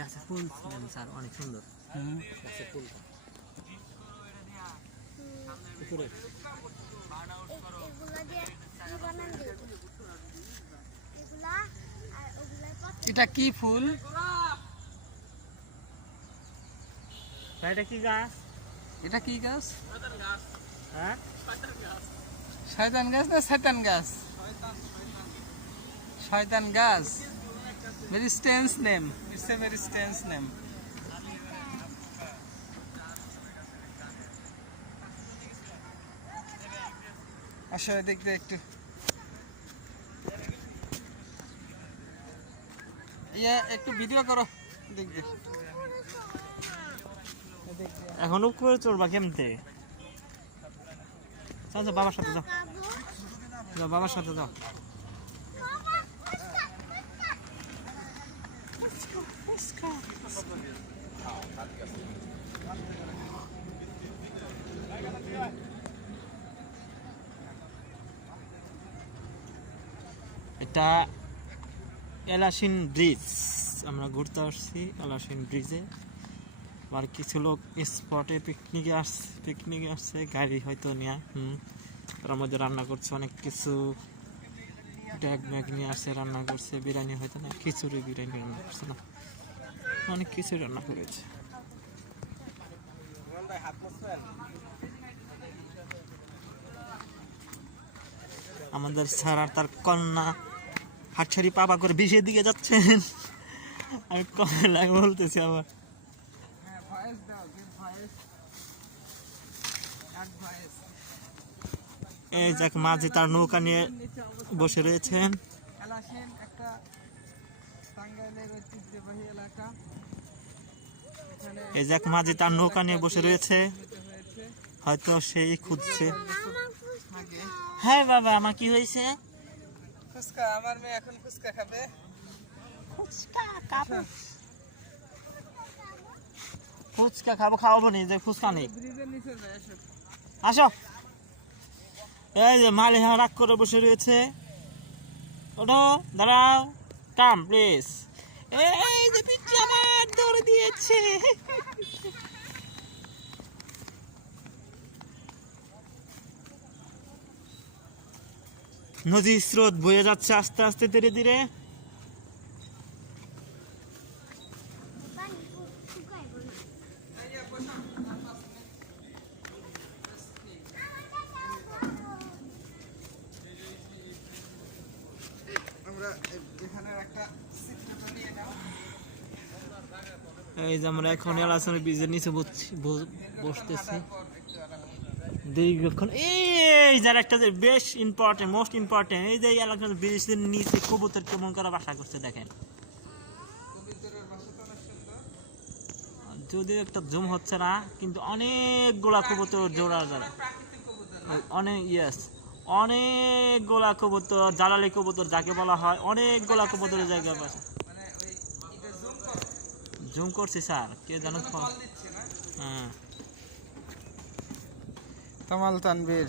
গাছের ফুল স্যার অনেক সুন্দর। গাছের ফুল এটা কি ফুল? এটা কি গাছ? এটা কি গাছ? হ্যাঁ, শয়তান গাছ না শয়তান গাছ? শয়তান গাছ। Very strange name. It's a very strange name. আসলে দেখতে একটু একটু ভিডিও করো দেখবে। এখন উপরে চড়বা কেমতে? চল বাবার সাথে যাও, বাবার সাথে যাও। এটা এলাসিন ব্রিজ, আমরা ঘুরতে আসছি এলাসিন ব্রিজে। আর কিছু লোক স্পটে পিকনিকে আসছে গাড়ি হয়তো নিয়ে। তার মধ্যে রান্না করছে অনেক কিছু, ড্যাগ ম্যাগ নিয়ে আসছে, রান্না করছে। বিরিয়ানি হয়তো না, খিচুড়ি বিরিয়ানি রান্না করছে না, অনেক কিছু রান্না করেছে। আমাদের স্যার আর তার কন্যা হাটছাড়ি পাপা করে বিষের দিকে যাচ্ছেন। আমি কন্যা বলতেছি আবার। এই যাক মাঝি তার নৌকা নিয়ে বসে রয়েছেন। এই যাক মাঝি তার নৌকা নিয়ে বসে রয়েছে, হয়তো সেই খুঁজছে। হ্যাঁ বাবা, আমার কি হয়েছে? ফুচকা, আমার মেয়ে এখন ফুচকা খাবে। ফুচকা খাবো, খাওয়াবো নি যে ফুচকা নেই। আসো। এই যে মালি রাগ করে বসে রয়েছে। ওঠো, দাঁড়াও, কাম প্লিজ। এই যে পিচ্ছি আমার দৌড়ে দিয়েছে। নদীর স্রোত বয়ে যাচ্ছে আস্তে আস্তে ধীরে ধীরে। এই যে আমরা এখন এলাসনের ব্রিজের নিচে বসতেছি দীর্ঘক্ষণ। এই যার একটা যে বেশ ইম্পর্টেন্ট, মোস্ট ইম্পর্টেন্ট, এই যে এলাকার ব্রিজের নিচে কবুতর কেমন করে বাসা করছে দেখেন। যদিও একটা জুম হচ্ছে না, কিন্তু অনেকগুলা কবুতর জোড়া জোড়া, অনেক অনেকগুলা কবুতর, জালালি কবুতর যাকে বলা হয়, অনেকগুলা কবুতরের জায়গায় বাসা। জুম করছি স্যার, কে জানো? হ্যাঁ, কামাল তানভীর।